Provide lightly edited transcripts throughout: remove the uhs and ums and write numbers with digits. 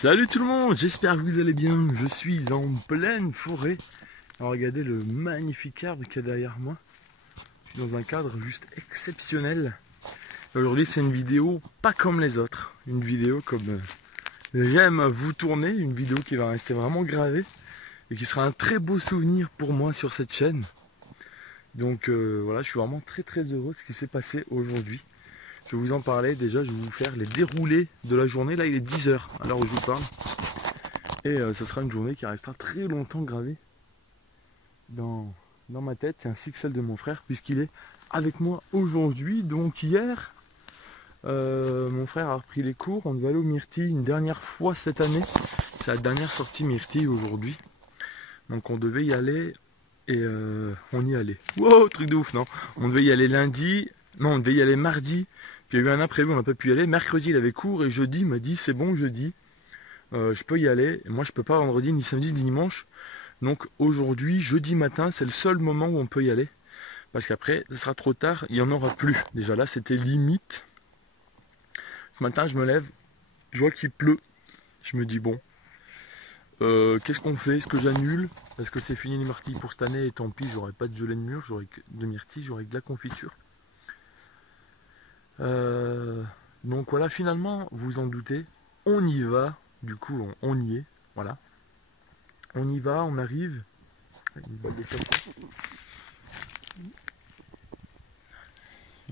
Salut tout le monde, j'espère que vous allez bien. Je suis en pleine forêt. Alors regardez le magnifique arbre qu'il y a derrière moi. Je suis dans un cadre juste exceptionnel. Aujourd'hui c'est une vidéo pas comme les autres. Une vidéo comme j'aime vous tourner. Une vidéo qui va rester vraiment gravée. Et qui sera un très beau souvenir pour moi sur cette chaîne. Donc voilà, je suis vraiment très heureux de ce qui s'est passé aujourd'hui. Je vais vous en parler. Déjà, je vais vous faire les déroulés de la journée. Là, il est 10 h à l'heure où je vous parle. Et ce sera une journée qui restera très longtemps gravée dans ma tête, ainsi que celle de mon frère, puisqu'il est avec moi aujourd'hui. Donc hier, mon frère a repris les cours. On devait aller au Myrtille une dernière fois cette année. C'est la dernière sortie Myrtille aujourd'hui. Donc on devait y aller et on y allait. Wow, truc de ouf, non? On devait y aller lundi. Non, on devait y aller mardi. Puis il y a eu un imprévu, on n'a pas pu y aller. Mercredi, il avait cours et jeudi, il m'a dit c'est bon, jeudi, je peux y aller. Et moi, je peux pas vendredi, ni samedi, ni dimanche. Donc aujourd'hui, jeudi matin, c'est le seul moment où on peut y aller. Parce qu'après, ce sera trop tard, il n'y en aura plus. Déjà là, c'était limite. Ce matin, je me lève, je vois qu'il pleut. Je me dis bon, qu'est-ce qu'on fait? Est-ce que j'annule? Est-ce que c'est fini les myrtilles pour cette année? Et tant pis, j'aurai pas de gelée de mûre, j'aurai que de myrtilles, j'aurai que de la confiture. Donc voilà, finalement, vous en doutez, on y va, du coup on y est, voilà. On y va, on arrive. On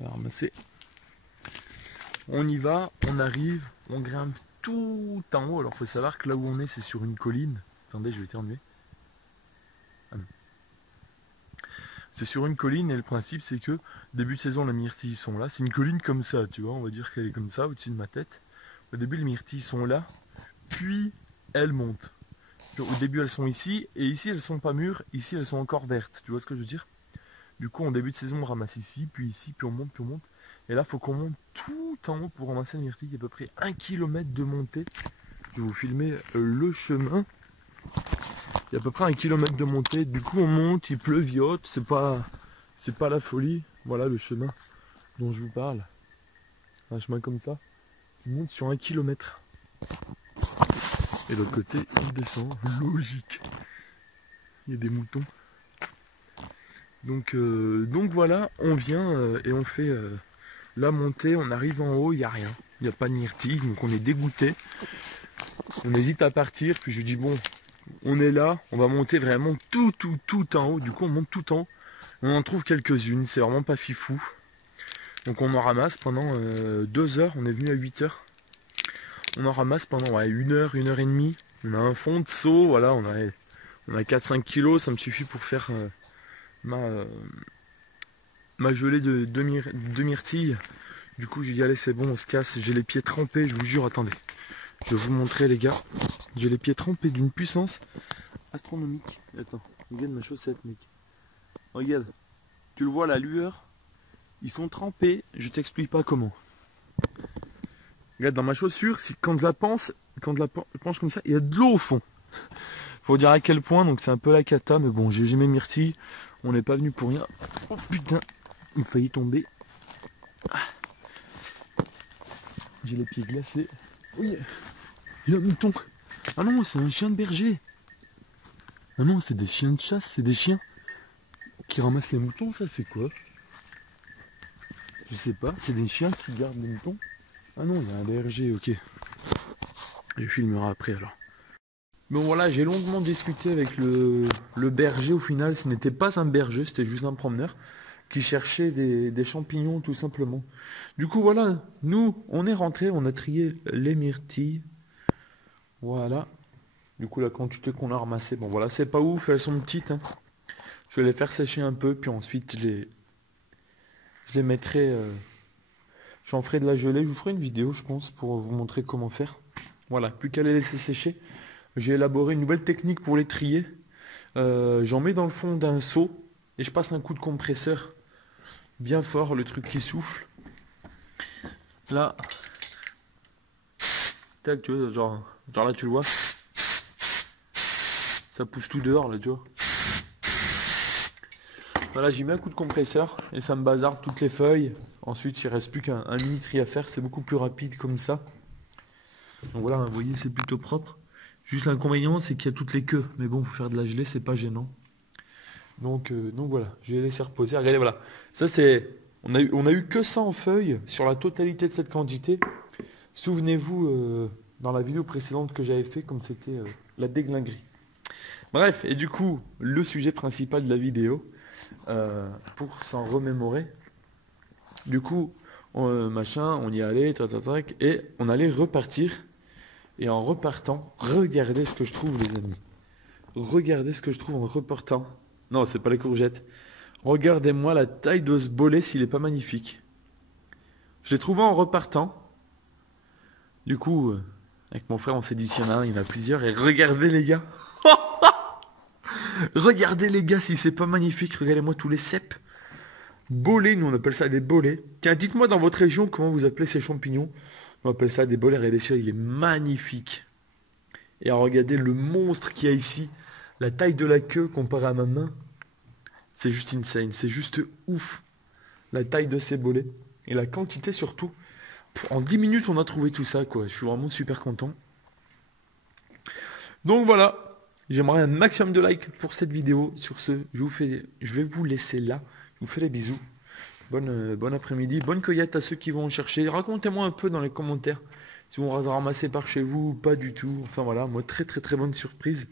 va ramasser. On y va, on arrive, on grimpe tout en haut. Alors il faut savoir que là où on est, c'est sur une colline. Attendez, je vais éternuer. C'est sur une colline et le principe c'est que début de saison les myrtilles sont là. C'est une colline comme ça, tu vois, on va dire qu'elle est comme ça au-dessus de ma tête. Au début les myrtilles sont là, puis elles montent. Au début elles sont ici, et ici elles sont pas mûres, ici elles sont encore vertes, tu vois ce que je veux dire? Du coup en début de saison on ramasse ici, puis on monte, puis on monte. Et là il faut qu'on monte tout en haut pour ramasser les myrtilles, il y a à peu près 1 km de montée. Je vais vous filmer le chemin. Il y a à peu près 1 km de montée, du coup on monte, il pleuviote, c'est pas la folie. Voilà le chemin dont je vous parle. Un chemin comme ça, il monte sur 1 km. Et de l'autre côté, il descend, logique. Il y a des moutons. Donc voilà, on vient et on fait la montée, on arrive en haut, il n'y a rien. Il n'y a pas de myrtille, donc on est dégoûté. On hésite à partir, puis je dis bon, on est là, on va monter vraiment tout en haut. Du coup on monte tout en haut. On en trouve quelques-unes, c'est vraiment pas fifou. Donc on en ramasse pendant 2 heures, on est venu à 8 h. On en ramasse pendant 1 heure, 1 heure et demie. On a un fond de seau, voilà, on a 4-5 kilos, ça me suffit pour faire ma gelée de myrtilles. Du coup j'ai dit allez c'est bon, on se casse, j'ai les pieds trempés, je vous jure, attendez. Je vais vous montrer les gars. J'ai les pieds trempés d'une puissance astronomique. Attends, regarde ma chaussette mec. Regarde, tu le vois la lueur. Ils sont trempés, je t'explique pas comment. Regarde dans ma chaussure, quand je la pense comme ça, il y a de l'eau au fond. Faut dire à quel point, donc c'est un peu la cata, mais bon, j'ai mes myrtilles, on n'est pas venu pour rien. Oh putain, il a failli tomber. J'ai les pieds glacés. Oui, il y a un mouton. Ah non, c'est un chien de berger. Ah non, c'est des chiens de chasse, c'est des chiens qui ramassent les moutons, ça c'est quoi? Je sais pas, c'est des chiens qui gardent les moutons. Ah non, il y a un berger, ok. Je filmerai après alors. Bon voilà, j'ai longuement discuté avec le berger. Au final, ce n'était pas un berger, c'était juste un promeneur qui cherchait des champignons tout simplement. Du coup voilà, nous on est rentré, on a trié les myrtilles. Voilà. Du coup la quantité qu'on a ramassée, bon voilà, c'est pas ouf, elles sont petites. Hein. Je vais les faire sécher un peu, puis ensuite je les mettrai... J'en ferai de la gelée, je vous ferai une vidéo je pense pour vous montrer comment faire. Voilà, plus qu'à les laisser sécher. J'ai élaboré une nouvelle technique pour les trier. J'en mets dans le fond d'un seau et je passe un coup de compresseur bien fort, le truc qui souffle. Là, tac, tu vois, genre là tu le vois. Ça pousse tout dehors là, tu vois. Voilà, j'y mets un coup de compresseur et ça me bazarde toutes les feuilles. Ensuite, il ne reste plus qu'un mini tri à faire. C'est beaucoup plus rapide comme ça. Donc voilà, vous voyez, c'est plutôt propre. Juste l'inconvénient, c'est qu'il y a toutes les queues. Mais bon, pour faire de la gelée, c'est pas gênant. Donc voilà, je vais laisser reposer. Regardez, voilà. Ça, c'est... On a eu que ça en feuilles sur la totalité de cette quantité. Souvenez-vous, dans la vidéo précédente que j'avais fait, comme c'était la déglinguerie. Bref, et du coup, le sujet principal de la vidéo, pour s'en remémorer. Du coup, on y allait, tac, tac, tac, et on allait repartir. Et en repartant, regardez ce que je trouve, les amis. Regardez ce que je trouve en repartant. Non, c'est pas les courgettes. Regardez-moi la taille de ce bolet s'il est pas magnifique. Je l'ai trouvé en repartant. Du coup, avec mon frère, on s'est dit s'il y en a un, il y en a plusieurs. Et regardez les gars. Regardez les gars si c'est pas magnifique. Regardez-moi tous les cèpes. Bolets, nous on appelle ça des bolets. Tiens, dites-moi dans votre région comment vous appelez ces champignons. On appelle ça des bolets. Regardez celui-là, il est magnifique. Et alors, regardez le monstre qu'il y a ici. La taille de la queue comparée à ma main. C'est juste insane. C'est juste ouf. La taille de ces bolets. Et la quantité surtout. En 10 minutes, on a trouvé tout ça, quoi. Je suis vraiment super content. Donc voilà. J'aimerais un maximum de likes pour cette vidéo. Sur ce, je vais vous laisser là. Je vous fais des bisous. Bon après-midi. Bonne cueillette à ceux qui vont chercher. Racontez-moi un peu dans les commentaires si vous ramassez par chez vous ou pas du tout. Enfin voilà, moi très très très bonne surprise.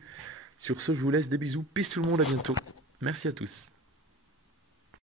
Sur ce, je vous laisse des bisous. Peace tout le monde, à bientôt. Merci à tous.